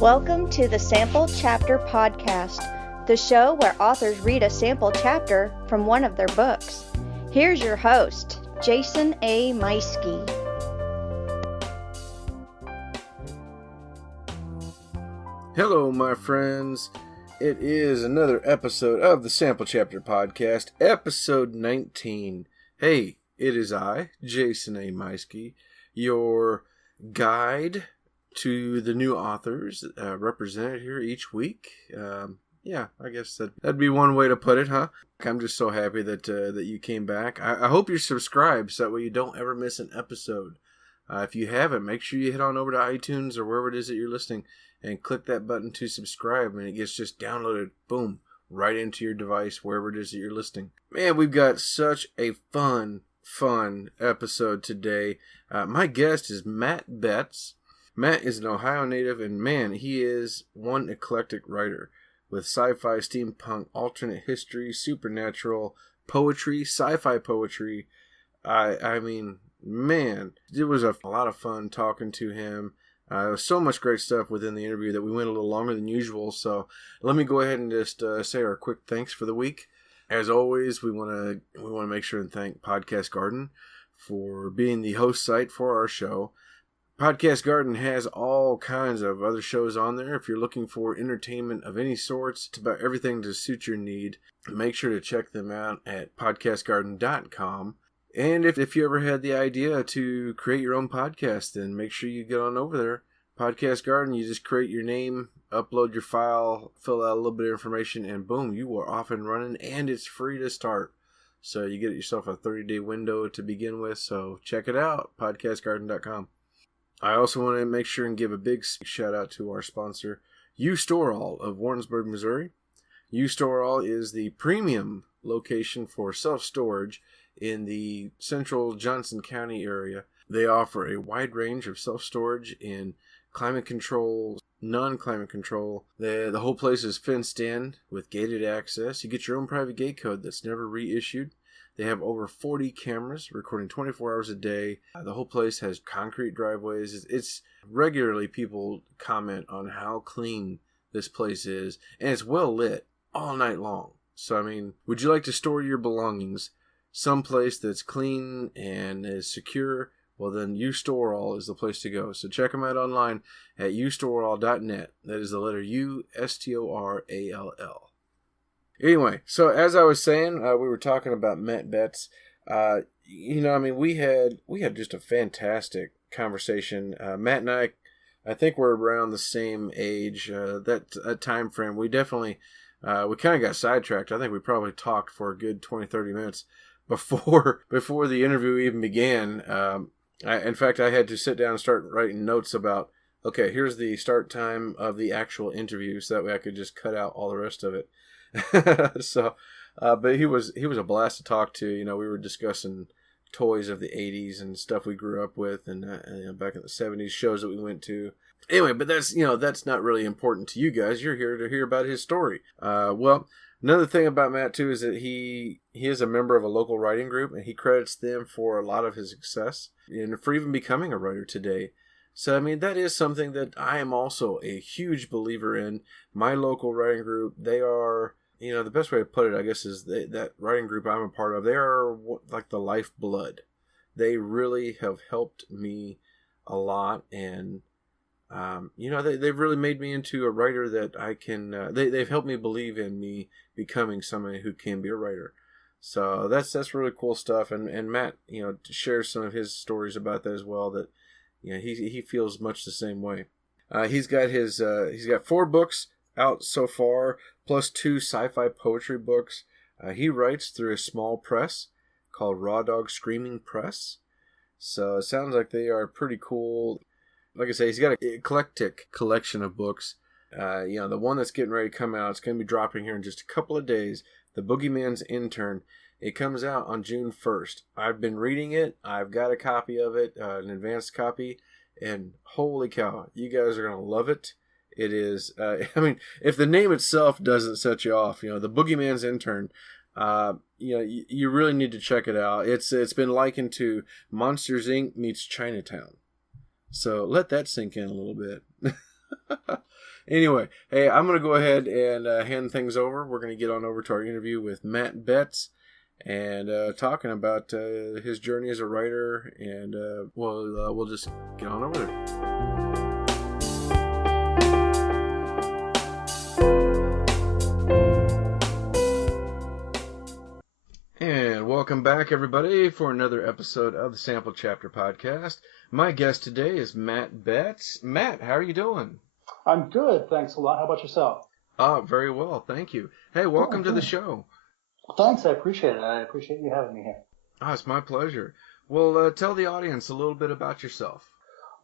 Welcome to the Sample Chapter Podcast, the show where authors read a sample chapter from one of their books. Here's your host, Jason A. Meiske. Hello, my friends. It is another episode of the Sample Chapter Podcast, episode 19. Hey, it is I, Jason A. Meiske, your guide to the new authors represented here each week. I guess that'd be one way to put it, huh? I'm just so happy that you came back. I hope you're subscribed so that way you don't ever miss an episode. If you haven't, make sure you head on over to iTunes or wherever it is that you're listening and click that button to subscribe, and it gets just downloaded, boom, right into your device, wherever it is that you're listening. Man, we've got such a fun episode today. My guest is Matt Betts. Matt is an Ohio native, and man, he is one eclectic writer with sci-fi, steampunk, alternate history, supernatural, poetry, sci-fi poetry. I mean, man, it was a lot of fun talking to him. There was so much great stuff within the interview that we went a little longer than usual. So let me go ahead and just say our quick thanks for the week. As always, we want to make sure and thank Podcast Garden for being the host site for our show. Podcast Garden has all kinds of other shows on there. If you're looking for entertainment of any sorts, it's about everything to suit your need. Make sure to check them out at podcastgarden.com. And if you ever had the idea to create your own podcast, then make sure you get on over there. Podcast Garden, you just create your name, upload your file, fill out a little bit of information, and boom, you are off and running, and it's free to start. So you get yourself a 30-day window to begin with, so check it out, podcastgarden.com. I also want to make sure and give a big shout out to our sponsor, U-Store All of Warrensburg, Missouri. U-Store All is the premium location for self-storage in the central Johnson County area. They offer a wide range of self-storage in climate control, non-climate control. The whole place is fenced in with gated access. You get your own private gate code that's never reissued. They have over 40 cameras recording 24 hours a day. The whole place has concrete driveways. It's regularly people comment on how clean this place is, and it's well lit all night long. So, I mean, would you like to store your belongings someplace that's clean and is secure? Well, then U-Store All is the place to go. So check them out online at ustoreall.net. That is the letter U, STORALL. Anyway, so as I was saying, we were talking about Matt Betts. We had just a fantastic conversation. Matt and I think we're around the same age. That time frame, we definitely, we kind of got sidetracked. I think we probably talked for a good 20-30 minutes before the interview even began. In fact, I had to sit down and start writing notes about, okay, here's the start time of the actual interview, so that way I could just cut out all the rest of it. But he was a blast to talk to. We were discussing toys of the 80s and stuff we grew up with, and back in the 70s, shows that we went to. Anyway, but that's not really important to you guys. You're here to hear about his story. Well, another thing about Matt too is that he is a member of a local writing group, and he credits them for a lot of his success and for even becoming a writer today. So, I mean, that is something that I am also a huge believer in. My local writing group, they are, the best way to put it, I guess, is that writing group I'm a part of, they are like the lifeblood. They really have helped me a lot, and, they've really made me into a writer that I can, they've helped me believe in me becoming somebody who can be a writer. So that's really cool stuff, and Matt, shares some of his stories about that as well, that he feels much the same way. He's got 4 books out so far, plus 2 sci-fi poetry books. He writes through a small press called Raw Dog Screaming Press. So it sounds like they are pretty cool. Like I say, he's got an eclectic collection of books. The one that's getting ready to come out, it's going to be dropping here in just a couple of days. The Boogeyman's Intern. It comes out on June 1st. I've been reading it. I've got a copy of it, an advanced copy, and holy cow, you guys are going to love it. It is, if the name itself doesn't set you off, the Boogeyman's Intern, you really need to check it out. It's been likened to Monsters, Inc. meets Chinatown. So let that sink in a little bit. Anyway, hey, I'm going to go ahead and hand things over. We're going to get on over to our interview with Matt Betts and talking about his journey as a writer, and we'll just get on over there. And welcome back, everybody, for another episode of the Sample Chapter Podcast. My guest today is Matt Betts. Matt, how are you doing? I'm good, thanks a lot. How about yourself? Very well, thank you. Hey, welcome to the show. Thanks, I appreciate it. I appreciate you having me here. It's my pleasure. Well, tell the audience a little bit about yourself.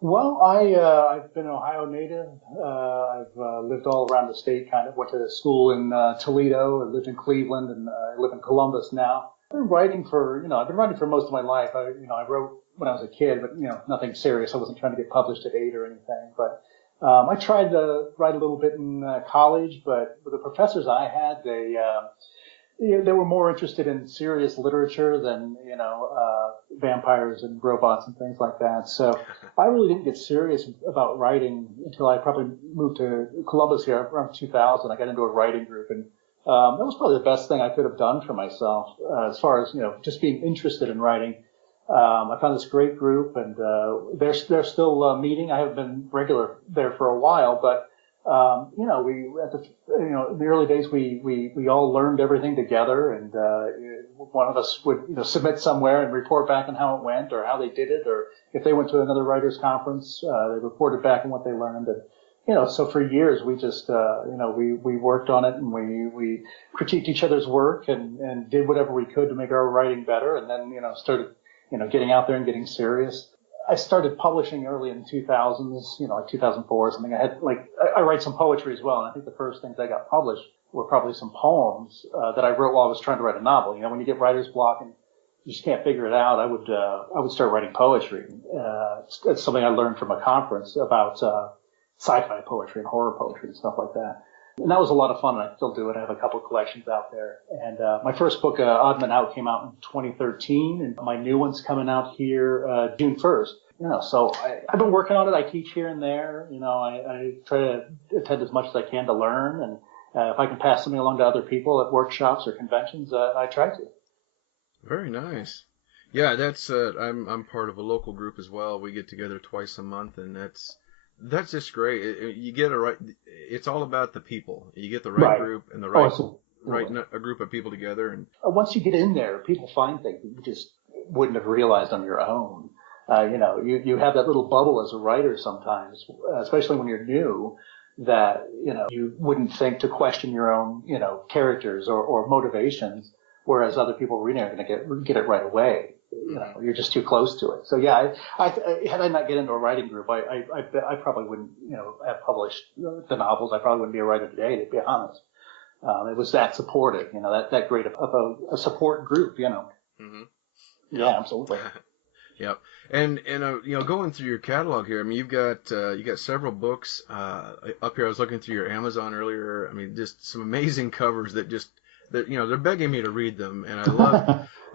Well, I've been an Ohio native. I've lived all around the state, kind of. Went to school in Toledo. I lived in Cleveland, and I live in Columbus now. I've been writing for most of my life. I wrote when I was a kid, but nothing serious. I wasn't trying to get published at 8 or anything. But I tried to write a little bit in college, but with the professors I had, they were more interested in serious literature than vampires and robots and things like that. So I really didn't get serious about writing until I probably moved to Columbus here around 2000. I got into a writing group, and that was probably the best thing I could have done for myself as far as just being interested in writing. I found this great group, and they're still meeting. I haven't been regular there for a while, but we at the in the early days we all learned everything together, and one of us would submit somewhere and report back on how it went or how they did it, or if they went to another writers conference, they reported back on what they learned. And so for years we just we worked on it, and we critiqued each other's work and did whatever we could to make our writing better, and then started getting out there and getting serious. I started publishing early in the 2000s, like 2004 or something. I write some poetry as well, and I think the first things I got published were probably some poems that I wrote while I was trying to write a novel. When you get writer's block and you just can't figure it out, I would start writing poetry. It's something I learned from a conference about sci-fi poetry and horror poetry and stuff like that. And that was a lot of fun, and I still do it. I have a couple of collections out there. And my first book, Odd Men Out, came out in 2013, and my new one's coming out here June 1st. So I've been working on it. I teach here and there. I try to attend as much as I can to learn, and if I can pass something along to other people at workshops or conventions, I try to. Very nice. Yeah, that's I'm part of a local group as well. We get together twice a month, and that's just great. You get it's all about the people. You get the right group and the right a group of people together. And once you get in there, people find things that you just wouldn't have realized on your own. You have that little bubble as a writer sometimes, especially when you're new, that, you wouldn't think to question your own, characters or motivations, whereas other people reading are going to get it right away. You're just too close to it. So yeah, had I not get into a writing group, I probably wouldn't, have published the novels. I probably wouldn't be a writer today, to be honest. It was that supportive, that great of a support group, Mm-hmm. Yeah, absolutely. Yep. And going through your catalog here, I mean, you got several books up here. I was looking through your Amazon earlier. I mean, just some amazing covers that they're begging me to read them, and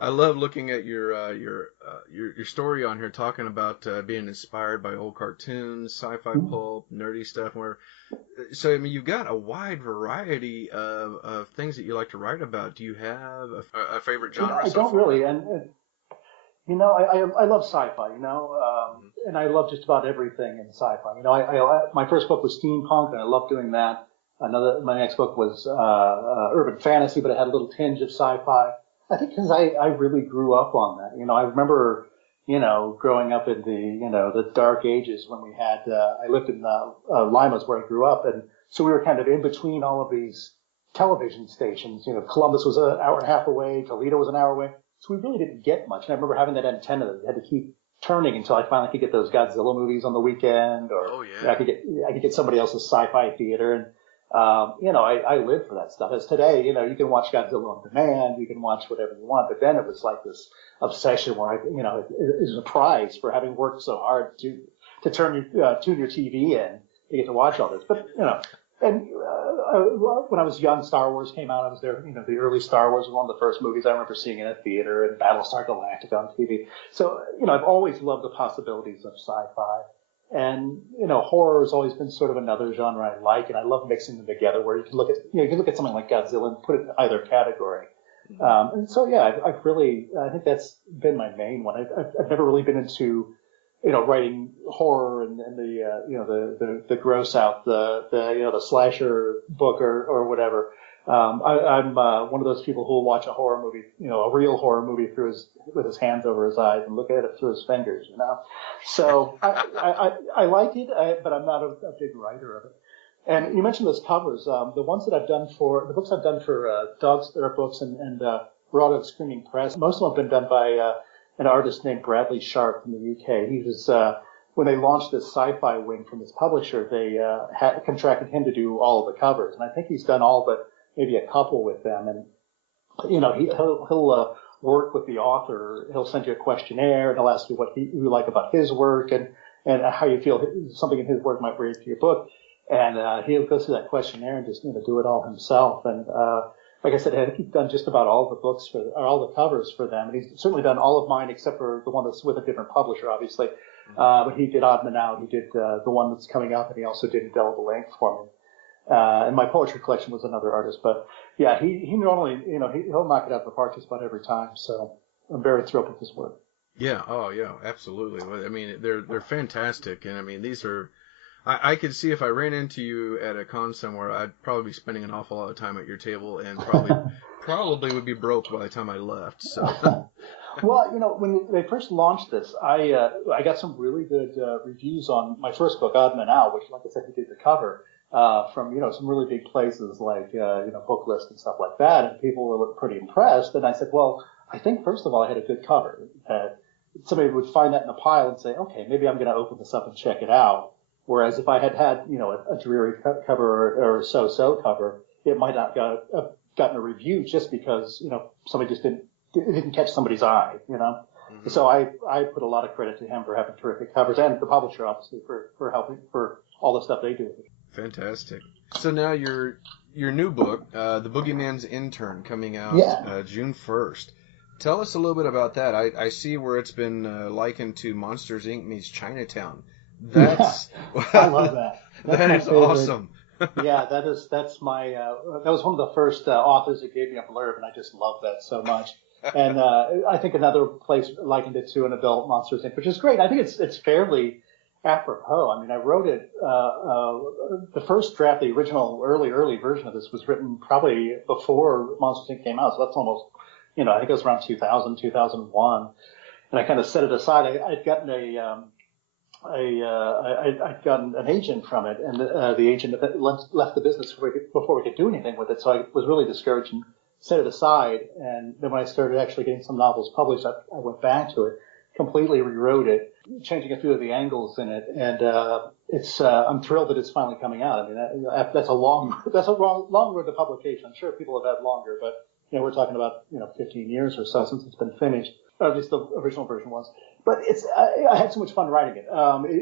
I love looking at your story on here, talking about being inspired by old cartoons, sci-fi pulp, nerdy stuff. So I mean, you've got a wide variety of things that you like to write about. Do you have a favorite genre? I don't really, and I love sci-fi, and I love just about everything in sci-fi. My first book was steampunk, and I loved doing that. My next book was urban fantasy, but it had a little tinge of sci-fi. I think because I really grew up on that. I remember, growing up in the dark ages when we had, I lived in Lima's where I grew up, and so we were kind of in between all of these television stations. Columbus was an hour and a half away, Toledo was an hour away, so we really didn't get much. And I remember having that antenna that had to keep turning until I finally could get those Godzilla movies on the weekend, or I could get somebody else's sci-fi theater. And I live for that stuff. As today, you can watch Godzilla on demand, you can watch whatever you want. But then it was like this obsession where it was a prize for having worked so hard to tune your TV in to get to watch all this. But when I was young, Star Wars came out. I was there. The early Star Wars was one of the first movies I remember seeing in a theater, and Battlestar Galactica on TV. So I've always loved the possibilities of sci-fi. And, horror has always been sort of another genre I like, and I love mixing them together where you can look at something like Godzilla and put it in either category. And so, yeah, I think that's been my main one. I've never really been into, writing horror and the gross out, the slasher book or whatever. I'm one of those people who will watch a horror movie, a real horror movie with his hands over his eyes and look at it through his fingers, So I like it, but I'm not a big writer of it. And you mentioned those covers. The ones that I've done the books I've done for Dogs Therapy Books and Brought Out Screaming Press, most of them have been done by an artist named Bradley Sharp from the UK. He was, when they launched this sci-fi wing from his publisher, they contracted him to do all of the covers. And I think he's done all but maybe a couple with them. And, he'll work with the author. He'll send you a questionnaire and he'll ask you what you like about his work and how you feel something in his work might relate to your book. And he'll go through that questionnaire and just do it all himself. And like I said, I think he's done just about all the books or all the covers for them. And he's certainly done all of mine except for the one that's with a different publisher, obviously. But he did Odd Man Out. He did the one that's coming up, and he also did Indelible Ink for me. And my poetry collection was another artist. But yeah, he normally, he'll knock it out of the park just about every time. So I'm very thrilled with his work. Yeah. Oh, yeah. Absolutely. I mean, they're fantastic, and I mean, these are. I could see if I ran into you at a con somewhere, I'd probably be spending an awful lot of time at your table, and probably would be broke by the time I left. So. Well, when they first launched this, I got some really good reviews on my first book, Odd Man Out, which, like I said, he did the cover from some really big places like Book List and stuff like that, and people were pretty impressed. And I said, well, I think first of all I had a good cover. Somebody would find that in a pile and say, okay, maybe I'm going to open this up and check it out. Whereas if I had a dreary cover or a so-so cover, it might not have gotten a review just because somebody just didn't catch somebody's eye. Mm-hmm. So I put a lot of credit to him for having terrific covers, and the publisher obviously for helping for all the stuff they do. Fantastic. So now your new book, The Boogeyman's Intern, coming out June 1st. Tell us a little bit about that. I see where it's been likened to Monsters, Inc. meets Chinatown. I love that. That is awesome. Yeah, that's my that was one of the first authors that gave me a blurb, and I just love that so much. And I think another place likened it to an adult Monsters Inc., which is great. I think it's fairly apropos. I mean, I wrote it the first draft, the original early version of this was written probably before Monsters Inc. came out, so that's almost I think it was around 2000, 2001, and I kind of set it aside. I'd gotten I'd gotten an agent from it, and the agent left the business before we could do anything with it. So I was really discouraged and set it aside. And then when I started actually getting some novels published, I went back to it, completely rewrote it, changing a few of the angles in it, and I'm thrilled that it's finally coming out. I mean, that's a long road to publication. I'm sure people have had longer, but we're talking about 15 years or so since it's been finished, or at least the original version was. But I had so much fun writing it.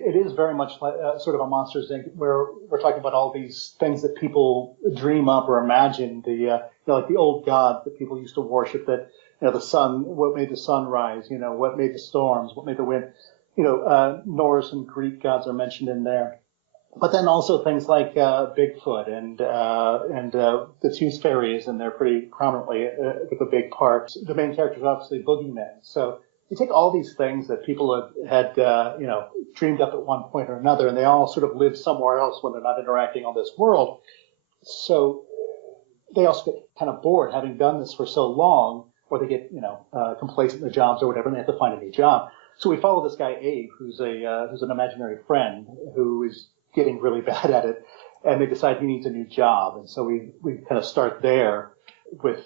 It is very much like, sort of a Monsters Inc., where we're talking about all these things that people dream up or imagine, like the old gods that people used to worship, that, the sun, what made the sun rise, what made the storms, what made the wind. Norse and Greek gods are mentioned in there. But then also things like Bigfoot and the Tooth Fairy is in there pretty prominently with a big part. The main character is obviously Boogeyman. So you take all these things that people had dreamed up at one point or another, and they all sort of live somewhere else when they're not interacting on this world. So they also get kind of bored having done this for so long, or they get complacent in their jobs or whatever, and they have to find a new job. So we follow this guy Abe, who's an imaginary friend who is getting really bad at it, and they decide he needs a new job, and so we kind of start there with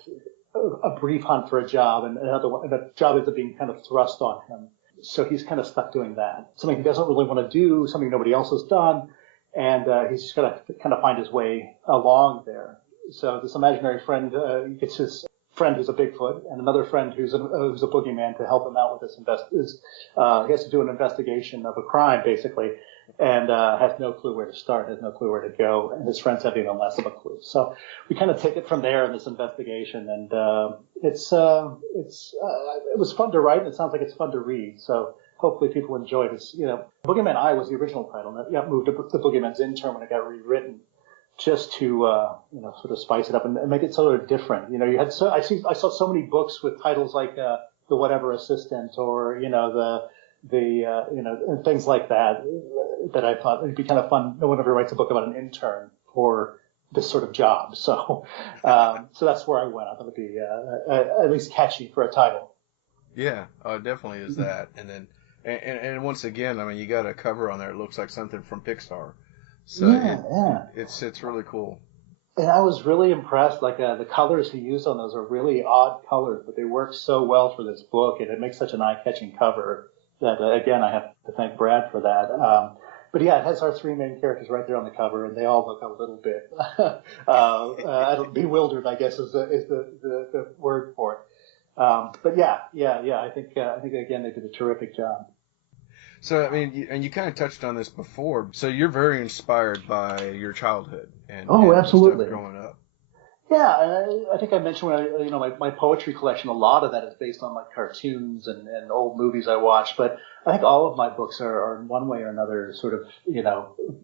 a brief hunt for a job, and another one, and the job is being kind of thrust on him. So he's kind of stuck doing that, something he doesn't really want to do, something nobody else has done, and he's just got to kind of find his way along there. So this imaginary friend gets his friend who's a Bigfoot and another friend who's a boogeyman to help him out with this. He has to do an investigation of a crime, basically, and has no clue where to start, has no clue where to go, and his friends have even less of a clue. So we kind of take it from there in this investigation, and it was fun to write, and it sounds like it's fun to read. So hopefully people enjoy it. It's, Boogeyman I was the original title, and it got moved to the Boogeyman's Intern when it got rewritten, just to sort of spice it up and make it sort of different. You had I saw so many books with titles like the Whatever Assistant, or and things like that I thought it'd be kind of fun. No one ever writes a book about an intern for this sort of job, so that's where I went. I thought it'd be at least catchy for a title. Yeah, it definitely is that. And then and once again, I mean, you got a cover on there. It looks like something from Pixar. So it's really cool. And I was really impressed. Like the colors he used on those are really odd colors, but they work so well for this book, and it makes such an eye-catching cover that again I have to thank Brad for that. But yeah, it has our three main characters right there on the cover, and they all look a little bit bewildered, I guess is the word for it. But yeah. I think again they did a terrific job. So, I mean, and you kind of touched on this before. So you're very inspired by your childhood and absolutely, stuff growing up. Yeah, I think I mentioned when my poetry collection. A lot of that is based on like cartoons and old movies I watched. But I think all of my books are in one way or another sort of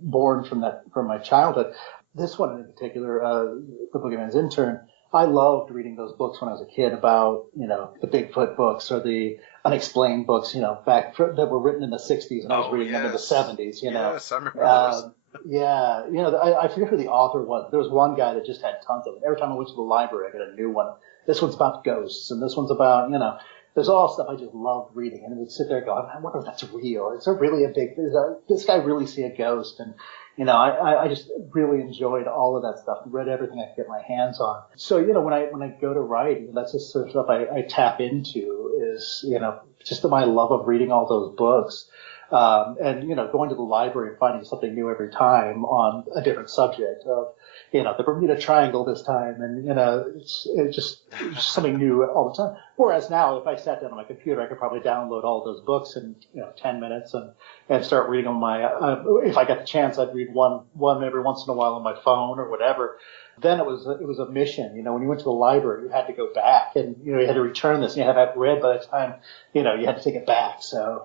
born from my childhood. This one in particular, the Boogeyman's Intern. I loved reading those books when I was a kid about, the Bigfoot books or the unexplained books, that were written in the 60s, and I was reading them in the 70s, Yes, I remember those. Yeah, I forget who the author was. There was one guy that just had tons of them. Every time I went to the library, I got a new one. This one's about ghosts, and this one's about, there's all stuff I just loved reading. And I would sit there going, I wonder if that's real. Is there really does this guy really see a ghost? And, I just really enjoyed all of that stuff and read everything I could get my hands on. So, when I go to writing, that's just sort of stuff I tap into is, just my love of reading all those books. And, going to the library and finding something new every time on a different subject of, the Bermuda Triangle this time. And, it's just something new all the time. Whereas now, if I sat down on my computer, I could probably download all those books in, 10 minutes and start reading on my, if I got the chance, I'd read one every once in a while on my phone or whatever. Then it was a mission. When you went to the library, you had to go back and, you had to return this and you had that read by the time, you had to take it back. So,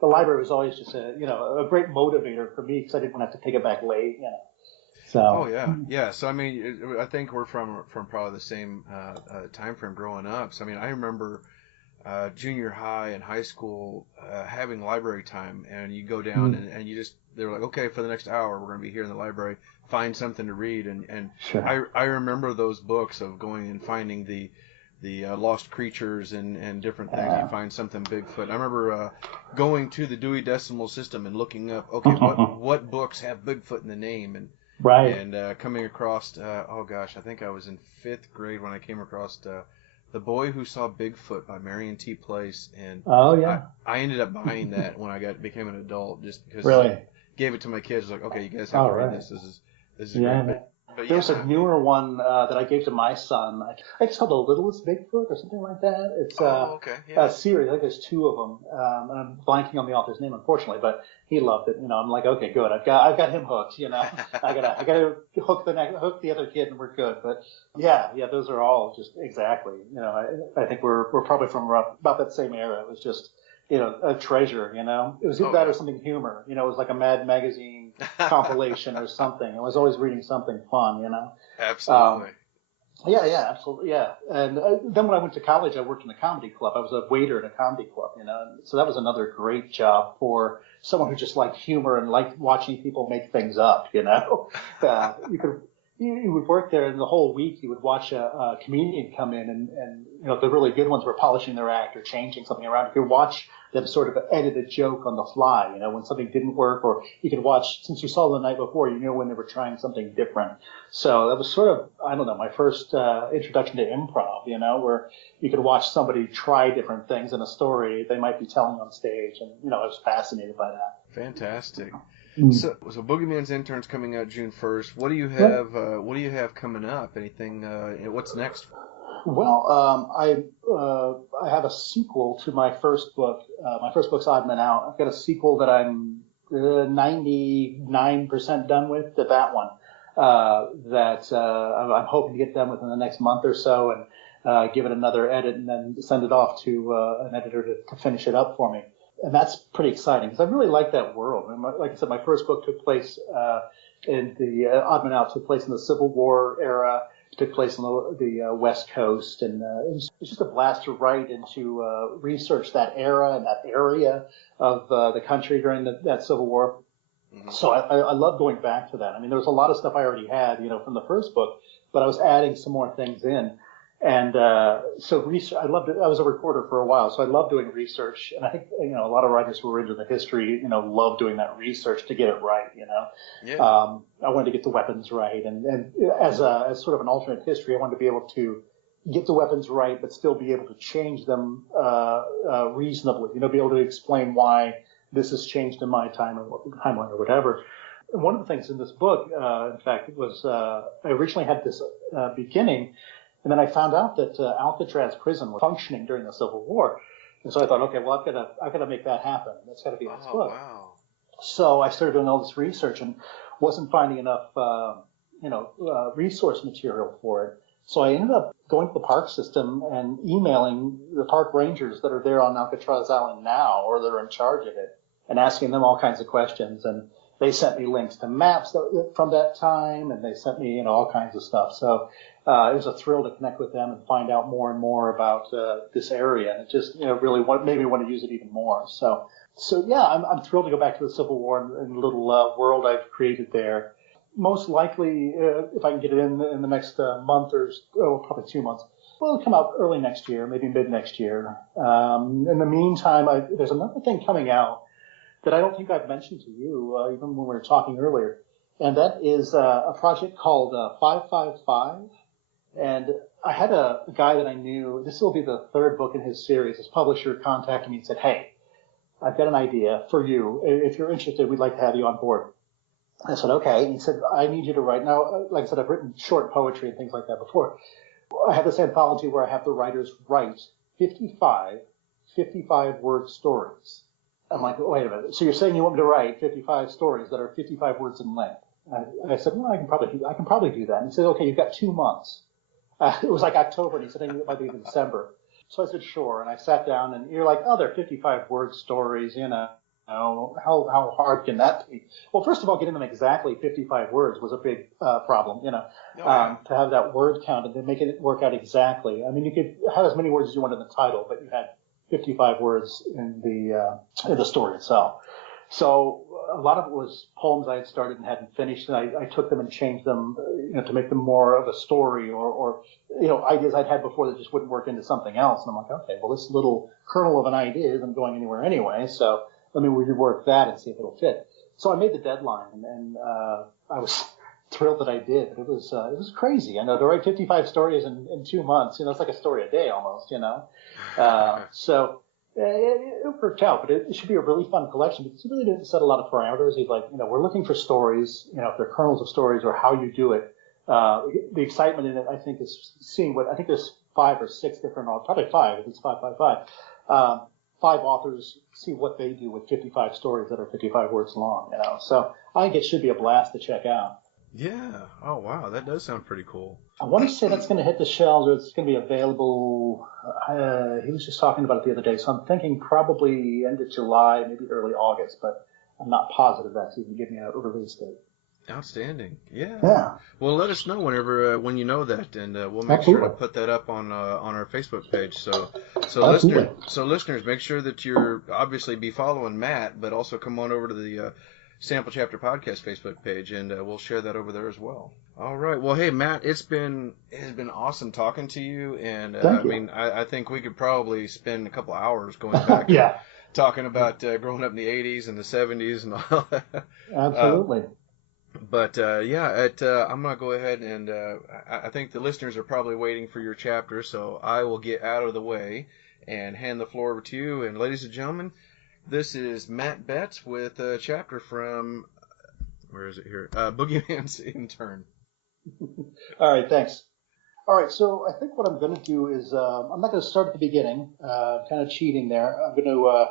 the library was always just a great motivator for me because I didn't want to have to take it back late, So. Oh yeah. So I mean, I think we're from probably the same time frame growing up. So I mean, I remember junior high and high school having library time, and you go down and you just they were like, okay, for the next hour we're going to be here in the library, find something to read, and Sure. I remember those books of going and finding the lost creatures and different things. You find something Bigfoot. I remember going to the Dewey Decimal System and looking up, okay, what books have Bigfoot in the name, and right. And coming across, I think I was in 5th grade when I came across The Boy Who Saw Bigfoot by Marion T. Place, and I ended up buying that when I became an adult, just because I gave it to my kids. Like, okay, you guys have to read this. This is great. But there's a newer one that I gave to my son. I think it's called The Littlest Bigfoot or something like that. It's a series. I think there's 2 of them. And I'm blanking on the author's name, unfortunately, but he loved it. I'm like, okay, good. I've got him hooked. I gotta hook the other kid, and we're good. But yeah, those are all just exactly. I think we're probably from about that same era. It was just. A treasure, It was that or something humor. It was like a Mad Magazine compilation or something. I was always reading something fun, Absolutely. Yeah, absolutely, yeah. And then when I went to college, I worked in a comedy club. I was a waiter in a comedy club, So that was another great job for someone who just liked humor and liked watching people make things up, You would work there, and the whole week you would watch a comedian come in, and the really good ones were polishing their act or changing something around. You could watch them sort of edit a joke on the fly, when something didn't work, or you could watch, since you saw the night before, when they were trying something different. So that was sort of, I don't know, my first introduction to improv, where you could watch somebody try different things in a story they might be telling on stage, and, I was fascinated by that. Fantastic. So Boogeyman's Intern's coming out June 1st. What do you have? What do you have coming up? Anything? What's next? Well, I have a sequel to my first book. My first book's Odd Men Out. I've got a sequel that I'm 99% done with. That one. I'm hoping to get done within the next month or so, and give it another edit, and then send it off to an editor to finish it up for me. and that's pretty exciting because I really like that world. And like I said, my first book took place in the Odd Man Out took place in the Civil War era. Took place on the West Coast, and it was just a blast to write and to research that era and that area of the country during that Civil War. Mm-hmm. So I love going back to that. I mean, there was a lot of stuff I already had, from the first book, but I was adding some more things in. And so research, I loved it. I was a reporter for a while, so I loved doing research. And I think, a lot of writers who were into the history, love doing that research to get it right, Yeah. I wanted to get the weapons right. And as sort of an alternate history, I wanted to be able to get the weapons right, but still be able to change them reasonably, be able to explain why this has changed in my timeline or whatever. And one of the things in this book, in fact, was I originally had this beginning. And then I found out that Alcatraz prison was functioning during the Civil War, and so I thought, okay, well, I've got to make that happen. That's got to be in this book. Wow. So I started doing all this research and wasn't finding enough, resource material for it. So I ended up going to the park system and emailing the park rangers that are there on Alcatraz Island now, or that are in charge of it, and asking them all kinds of questions. And they sent me links to maps from that time, and they sent me, all kinds of stuff. So it was a thrill to connect with them and find out more and more about this area. And it just, really made me want to use it even more. So yeah, I'm thrilled to go back to the Civil War and the little world I've created there. Most likely, if I can get it in the next month or probably 2 months, well, it'll come out early next year, maybe mid next year. In the meantime, there's another thing coming out that I don't think I've mentioned to you, even when we were talking earlier. And that is a project called 555. And I had a guy that I knew, this will be the third book in his series. His publisher contacted me and said, hey, I've got an idea for you. If you're interested, we'd like to have you on board. I said, okay. And he said, I need you to write. Now, like I said, I've written short poetry and things like that before. I have this anthology where I have the writers write 55 word stories. I'm like, wait a minute. So you're saying you want me to write 55 stories that are 55 words in length? And I said, well, I can probably do that. And he said, okay, you've got 2 months. It was like October, and he said, I can do it by the end of December. So I said, sure. And I sat down, and you're like, oh, they're 55 word stories, how hard can that be? Well, first of all, getting them exactly 55 words was a big problem, to have that word count and then make it work out exactly. I mean, you could have as many words as you want in the title, but you had 55 words in the story itself. So a lot of it was poems I had started and hadn't finished, and I took them and changed them, to make them more of a story or ideas I'd had before that just wouldn't work into something else. And I'm like, okay, well, this little kernel of an idea isn't going anywhere anyway, so let me rework that and see if it'll fit. So I made the deadline, and I was thrilled that I did. It was crazy. I know to write 55 stories in 2 months, it's like a story a day almost, So it worked out, but it should be a really fun collection because he really didn't set a lot of parameters. He's like, we're looking for stories, if they're kernels of stories or how you do it. The excitement in it, I think, is seeing I think there's 5 or 6 different, probably 5, if it's 555, 5 authors, see what they do with 55 stories that are 55 words long, So I think it should be a blast to check out. Yeah. Oh, wow. That does sound pretty cool. I want to say that's going to hit the shelves, or it's going to be available. He was just talking about it the other day, so I'm thinking probably end of July, maybe early August, but I'm not positive that's even giving me a release date. Outstanding. Yeah. Well, let us know when you know that, and we'll make sure to put that up on our Facebook page. So listeners, make sure that you're obviously be following Matt, but also come on over to the Sample Chapter Podcast Facebook page, and we'll share that over there as well. All right. Well, hey, Matt, it's been awesome talking to you, and Thank you. I mean, I think we could probably spend a couple hours going back and talking about growing up in the 80s and the 70s and all that. Absolutely. But I'm going to go ahead and I think the listeners are probably waiting for your chapter, so I will get out of the way and hand the floor over to you. And ladies and gentlemen, this is Matt Betts with a chapter from, where is it here? Boogeyman's Intern. All right, thanks. All right, so I think what I'm going to do is I'm not going to start at the beginning, kind of cheating there. I'm going to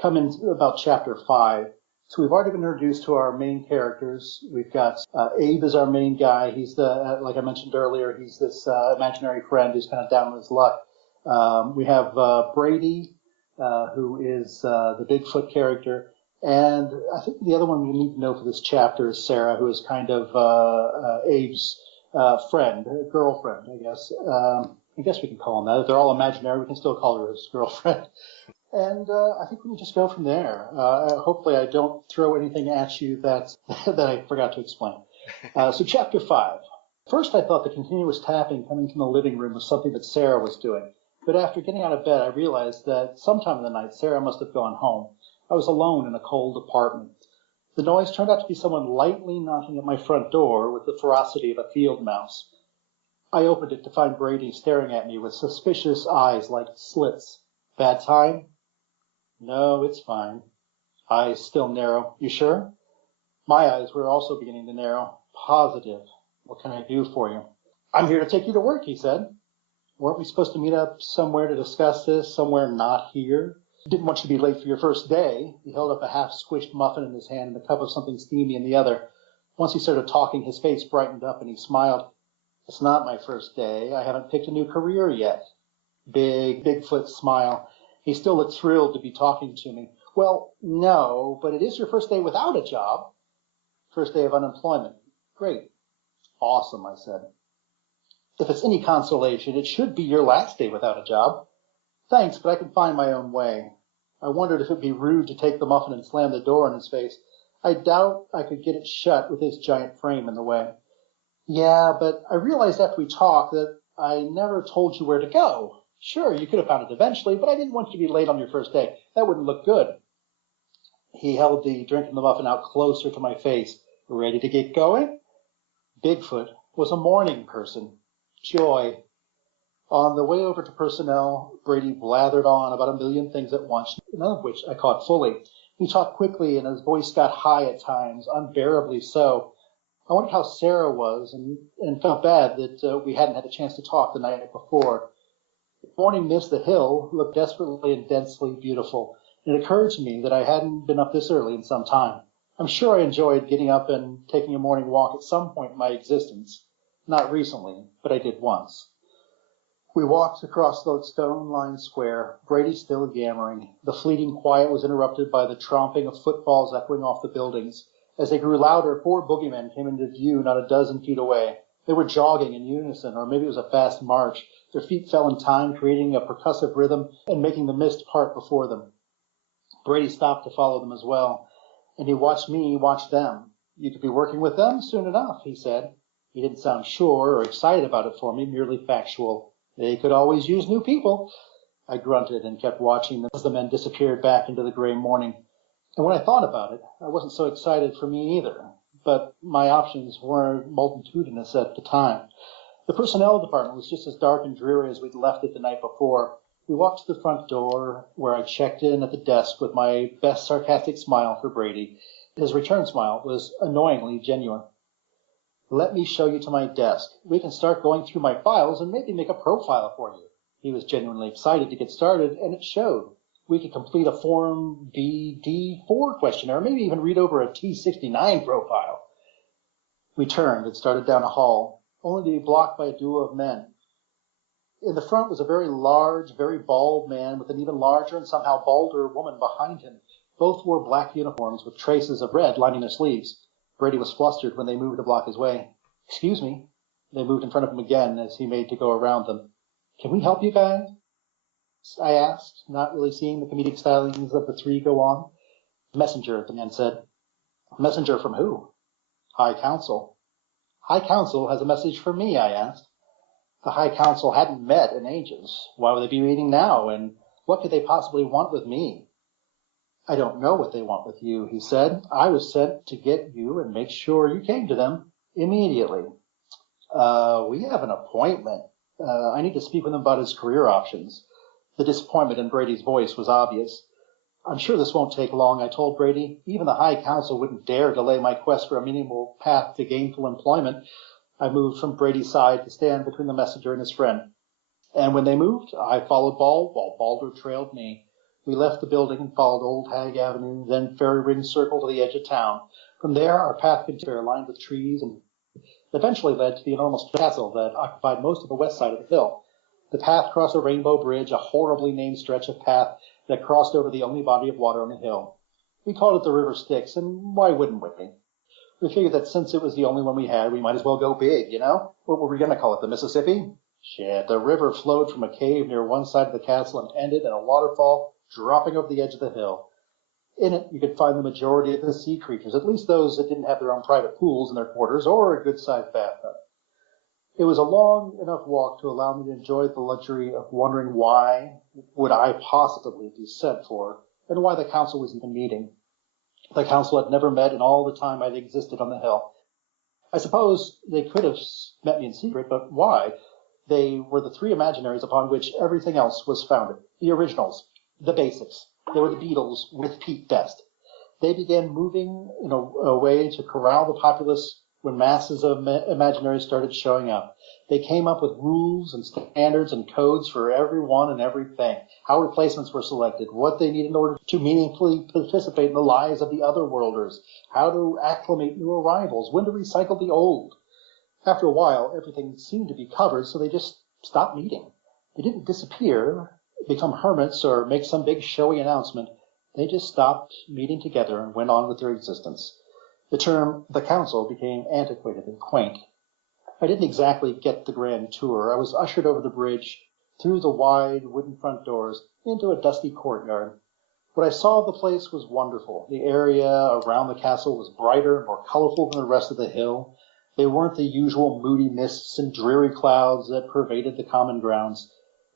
come in about chapter 5. So we've already been introduced to our main characters. We've got Abe is our main guy. He's like I mentioned earlier, he's this imaginary friend who's kind of down on his luck. We have Brady, who is the Bigfoot character. And I think the other one we need to know for this chapter is Sarah, who is kind of Abe's friend, girlfriend, I guess. I guess we can call them that. If they're all imaginary, we can still call her his girlfriend. And I think we can just go from there. Hopefully I don't throw anything at you that I forgot to explain. So chapter 5. First I thought the continuous tapping coming from the living room was something that Sarah was doing. But after getting out of bed, I realized that sometime in the night Sarah must have gone home. I was alone in a cold apartment. The noise turned out to be someone lightly knocking at my front door with the ferocity of a field mouse. I opened it to find Brady staring at me with suspicious eyes like slits. Bad time? No, it's fine. Eyes still narrow. You sure? My eyes were also beginning to narrow. Positive. What can I do for you? I'm here to take you to work, he said. Weren't we supposed to meet up somewhere to discuss this? Somewhere not here? Didn't want you to be late for your first day. He held up a half-squished muffin in his hand and a cup of something steamy in the other. Once he started talking, his face brightened up and he smiled. It's not my first day. I haven't picked a new career yet. Bigfoot smile. He still looked thrilled to be talking to me. Well, no, but it is your first day without a job. First day of unemployment. Great. Awesome, I said. If it's any consolation, it should be your last day without a job. Thanks, but I can find my own way. I wondered if it would be rude to take the muffin and slam the door in his face. I doubt I could get it shut with his giant frame in the way. Yeah, but I realized after we talked that I never told you where to go. Sure, you could have found it eventually, but I didn't want you to be late on your first day. That wouldn't look good. He held the drink and the muffin out closer to my face. Ready to get going? Bigfoot was a morning person. Joy. On the way over to personnel, Brady blathered on about a million things at once, none of which I caught fully. He talked quickly, and his voice got high at times, unbearably so. I wondered how Sarah was, and felt bad that we hadn't had a chance to talk the night before. The morning mist, the hill, looked desperately and densely beautiful. It occurred to me that I hadn't been up this early in some time. I'm sure I enjoyed getting up and taking a morning walk at some point in my existence. Not recently, but I did once. We walked across the stone-lined square, Brady still yammering. The fleeting quiet was interrupted by the tromping of footfalls echoing off the buildings. As they grew louder, 4 boogeymen came into view not a dozen feet away. They were jogging in unison, or maybe it was a fast march. Their feet fell in time, creating a percussive rhythm and making the mist part before them. Brady stopped to follow them as well, and he watched me watch them. You could be working with them soon enough, he said. He didn't sound sure or excited about it for me, merely factual. They could always use new people. I grunted and kept watching them as the men disappeared back into the gray morning. And when I thought about it, I wasn't so excited for me either. But my options weren't multitudinous at the time. The personnel department was just as dark and dreary as we'd left it the night before. We walked to the front door, where I checked in at the desk with my best sarcastic smile for Brady. His return smile was annoyingly genuine. Let me show you to my desk. We can start going through my files and maybe make a profile for you. He was genuinely excited to get started, and it showed. We could complete a Form BD4 questionnaire, maybe even read over a T69 profile. We turned and started down a hall, only to be blocked by a duo of men. In the front was a very large, very bald man with an even larger and somehow balder woman behind him. Both wore black uniforms with traces of red lining their sleeves. Brady was flustered when they moved to block his way. Excuse me. They moved in front of him again as he made to go around them. Can we help you guys? I asked, not really seeing the comedic stylings of the three go on. Messenger, the man said. Messenger from who? High Council. High Council has a message for me, I asked. The High Council hadn't met in ages. Why would they be meeting now, and what could they possibly want with me? I don't know what they want with you, he said. I was sent to get you and make sure you came to them immediately. We have an appointment. I need to speak with him about his career options. The disappointment in Brady's voice was obvious. I'm sure this won't take long, I told Brady. Even the High Council wouldn't dare delay my quest for a meaningful path to gainful employment. I moved from Brady's side to stand between the messenger and his friend. And when they moved, I followed Bald while Balder trailed me. We left the building and followed Old Hag Avenue, then Ferry Ring Circle to the edge of town. From there, our path continued, lined with trees, and eventually led to the enormous castle that occupied most of the west side of the hill. The path crossed a rainbow bridge, a horribly named stretch of path that crossed over the only body of water on the hill. We called it the River Styx, and why wouldn't we? We figured that since it was the only one we had, we might as well go big, you know? What were we going to call it, the Mississippi? Shit, the river flowed from a cave near one side of the castle and ended in a waterfall dropping over the edge of the hill. In it, you could find the majority of the sea creatures, at least those that didn't have their own private pools in their quarters or a good-sized bathtub. It was a long enough walk to allow me to enjoy the luxury of wondering why would I possibly be sent for, and why the council was even meeting. The council had never met in all the time I'd existed on the hill. I suppose they could have met me in secret, but why? They were the three imaginaries upon which everything else was founded. The originals, the basics. They were the Beatles with Pete Best. They began moving in a way to corral the populace when masses of imaginaries started showing up. They came up with rules and standards and codes for everyone and everything, how replacements were selected, what they needed in order to meaningfully participate in the lives of the otherworlders, how to acclimate new arrivals, when to recycle the old. After a while, everything seemed to be covered, so they just stopped meeting. They didn't disappear, become hermits, or make some big showy announcement. They just stopped meeting together and went on with their existence. The term the council became antiquated and quaint. I didn't exactly get the grand tour. I was ushered over the bridge, through the wide wooden front doors, into a dusty courtyard. What I saw of the place was wonderful. The area around the castle was brighter and more colorful than the rest of the hill. They weren't the usual moody mists and dreary clouds that pervaded the common grounds.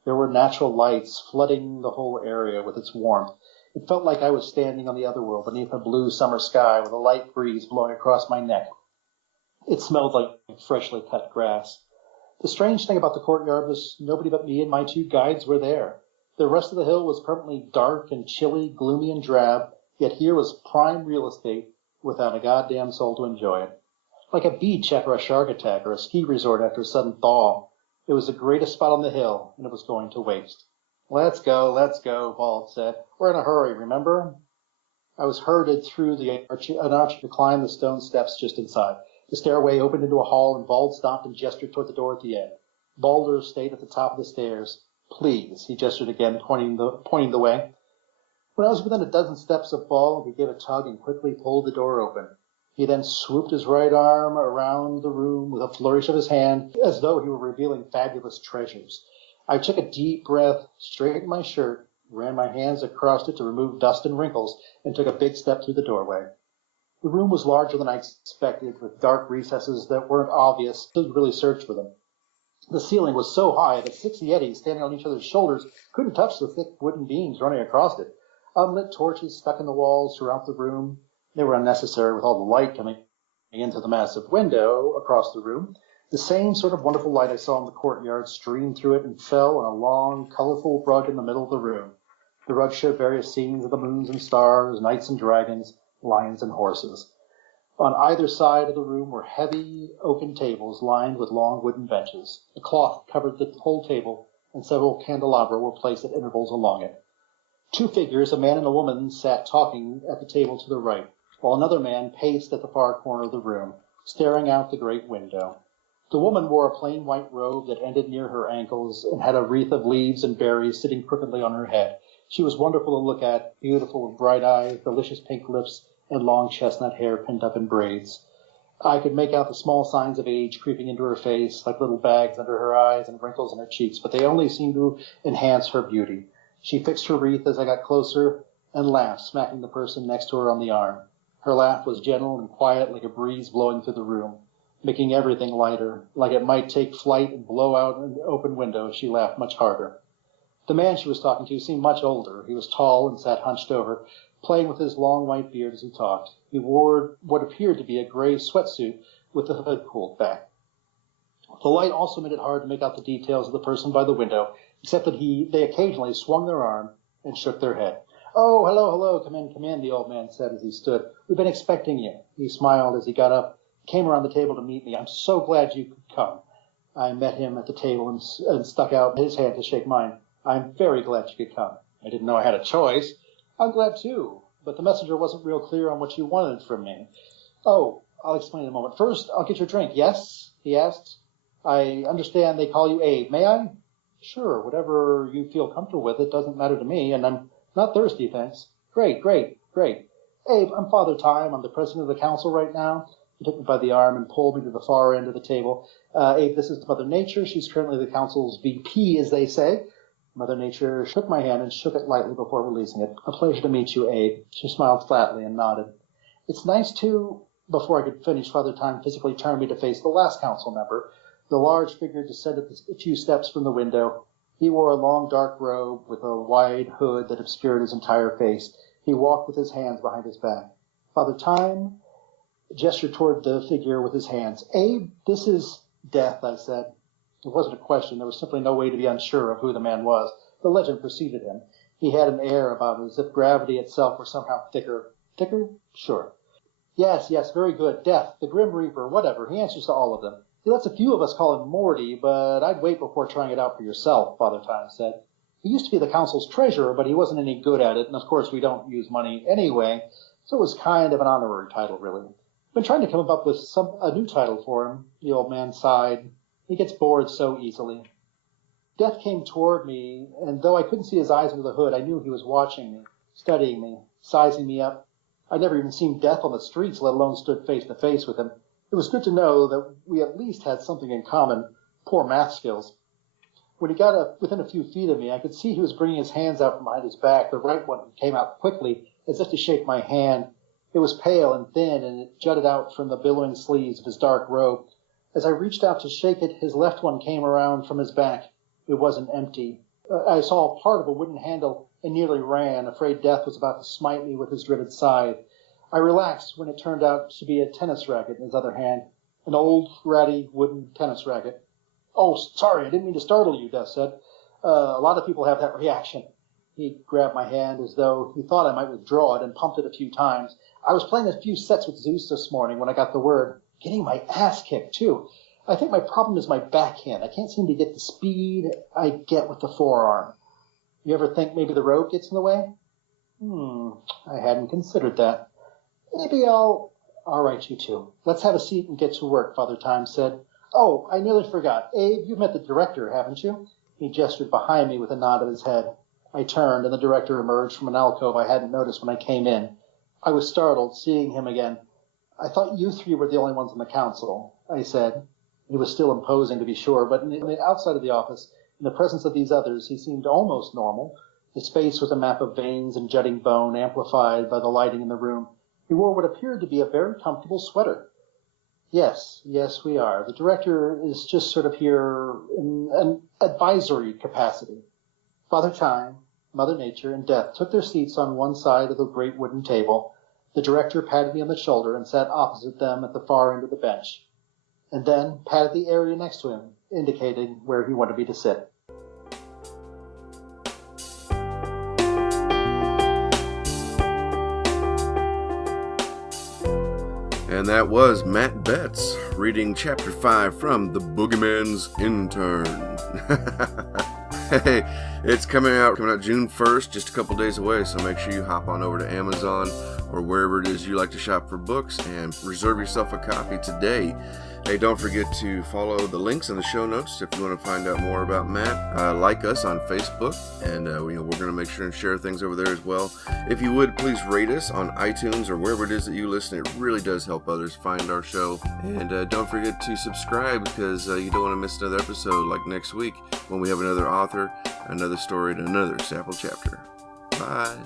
There were natural lights flooding the whole area with its warmth. It felt like I was standing on the other world beneath a blue summer sky with a light breeze blowing across my neck. It smelled like freshly cut grass. The strange thing about the courtyard was nobody but me and my two guides were there. The rest of the hill was permanently dark and chilly, gloomy and drab, yet here was prime real estate without a goddamn soul to enjoy it. Like a beach after a shark attack or a ski resort after a sudden thaw. It was the greatest spot on the hill, and it was going to waste. Let's go, Bald said. We're in a hurry, remember? I was herded through an arch to climb the stone steps just inside. The stairway opened into a hall, and Bald stopped and gestured toward the door at the end. Balder stayed at the top of the stairs. Please, he gestured again, pointing the way. When I was within a dozen steps of Bald, he gave a tug and quickly pulled the door open. He then swooped his right arm around the room with a flourish of his hand, as though he were revealing fabulous treasures. I took a deep breath, straightened my shirt, ran my hands across it to remove dust and wrinkles, and took a big step through the doorway. The room was larger than I expected, with dark recesses that weren't obvious until you really searched for them. The ceiling was so high that 6 Yetis standing on each other's shoulders couldn't touch the thick wooden beams running across it. Unlit torches stuck in the walls throughout the room. They were unnecessary with all the light coming into the massive window across the room. The same sort of wonderful light I saw in the courtyard streamed through it and fell on a long, colorful rug in the middle of the room. The rug showed various scenes of the moons and stars, knights and dragons, lions and horses. On either side of the room were heavy oaken tables lined with long wooden benches. A cloth covered the whole table, and several candelabra were placed at intervals along it. 2 figures, a man and a woman, sat talking at the table to the right, while another man paced at the far corner of the room, staring out the great window. The woman wore a plain white robe that ended near her ankles and had a wreath of leaves and berries sitting crookedly on her head. She was wonderful to look at, beautiful with bright eyes, delicious pink lips, and long chestnut hair pinned up in braids. I could make out the small signs of age creeping into her face, like little bags under her eyes and wrinkles in her cheeks, but they only seemed to enhance her beauty. She fixed her wreath as I got closer and laughed, smacking the person next to her on the arm. Her laugh was gentle and quiet like a breeze blowing through the room, making everything lighter, like it might take flight and blow out an open window if she laughed much harder. The man she was talking to seemed much older. He was tall and sat hunched over, playing with his long white beard as he talked. He wore what appeared to be a gray sweatsuit with the hood pulled back. The light also made it hard to make out the details of the person by the window, except that they occasionally swung their arm and shook their head. "Oh, hello, come in," the old man said as he stood. "We've been expecting you." He smiled as he got up, came around the table to meet me. "I'm so glad you could come." I met him at the table and stuck out his hand to shake mine. "I'm very glad you could come." "I didn't know I had a choice." "I'm glad too, but the messenger wasn't real clear on what you wanted from me." "Oh, I'll explain in a moment. First, I'll get your drink." "Yes?" he asked. "I understand they call you Abe. May I?" "Sure, whatever you feel comfortable with. It doesn't matter to me, and I'm Not thirsty, thanks. Great. Abe, I'm Father Time. I'm the president of the council right now. He took me by the arm and pulled me to the far end of the table. Abe, this is Mother Nature. She's currently the council's VP, as they say. Mother Nature shook my hand and shook it lightly before releasing it. A pleasure to meet you, Abe. She smiled flatly and nodded. It's nice to... Before I could finish, Father Time physically turned me to face the last council member. The large figure descended a few steps from the window. He wore a long dark robe with a wide hood that obscured his entire face. He walked with his hands behind his back. Father Time gestured toward the figure with his hands. Abe, this is Death, I said. It wasn't a question. There was simply no way to be unsure of who the man was. The legend preceded him. He had an air about him as if gravity itself were somehow thicker. Thicker? Sure. Yes, very good. Death, the Grim Reaper, whatever. He answers to all of them. He lets a few of us call him Morty, but I'd wait before trying it out for yourself, Father Time said. He used to be the council's treasurer, but he wasn't any good at it, and of course we don't use money anyway, so it was kind of an honorary title, really. I've been trying to come up with a new title for him. The old man sighed. He gets bored so easily. Death came toward me, and though I couldn't see his eyes under the hood, I knew he was watching me, studying me, sizing me up. I'd never even seen Death on the streets, let alone stood face to face with him. It was good to know that we at least had something in common, poor math skills. When he got within a few feet of me, I could see he was bringing his hands out from behind his back. The right one came out quickly, as if to shake my hand. It was pale and thin, and it jutted out from the billowing sleeves of his dark robe. As I reached out to shake it, his left one came around from his back. It wasn't empty. I saw part of a wooden handle and nearly ran, afraid Death was about to smite me with his dreaded scythe. I relaxed when it turned out to be a tennis racket in his other hand, an old, ratty wooden tennis racket. Oh, sorry, I didn't mean to startle you, Death said. A lot of people have that reaction. He grabbed my hand as though he thought I might withdraw it and pumped it a few times. I was playing a few sets with Zeus this morning when I got the word. Getting my ass kicked, too. I think my problem is my backhand. I can't seem to get the speed I get with the forearm. You ever think maybe the road gets in the way? I hadn't considered that. Maybe All right, you two. Let's have a seat and get to work, Father Time said. Oh, I nearly forgot. Abe, you've met the director, haven't you? He gestured behind me with a nod of his head. I turned, and the director emerged from an alcove I hadn't noticed when I came in. I was startled, seeing him again. I thought you three were the only ones in the council, I said. He was still imposing, to be sure, but in the outside of the office, in the presence of these others, he seemed almost normal. His face was a map of veins and jutting bone, amplified by the lighting in the room. He wore what appeared to be a very comfortable sweater. Yes, we are. The director is just sort of here in an advisory capacity. Father Time, Mother Nature, and Death took their seats on one side of the great wooden table. The director patted me on the shoulder and sat opposite them at the far end of the bench, and then patted the area next to him, indicating where he wanted me to sit. And that was Matt Betts reading Chapter 5 from the Boogeyman's Intern. Hey, it's coming out June 1st, just a couple days away, so make sure you hop on over to Amazon or wherever it is you like to shop for books and reserve yourself a copy today. Hey, don't forget to follow the links in the show notes if you want to find out more about Matt. Like us on Facebook, and we're going to make sure and share things over there as well. If you would, please rate us on iTunes or wherever it is that you listen. It really does help others find our show. And don't forget to subscribe, because you don't want to miss another episode like next week when we have another author, another story, and another sample chapter. Bye.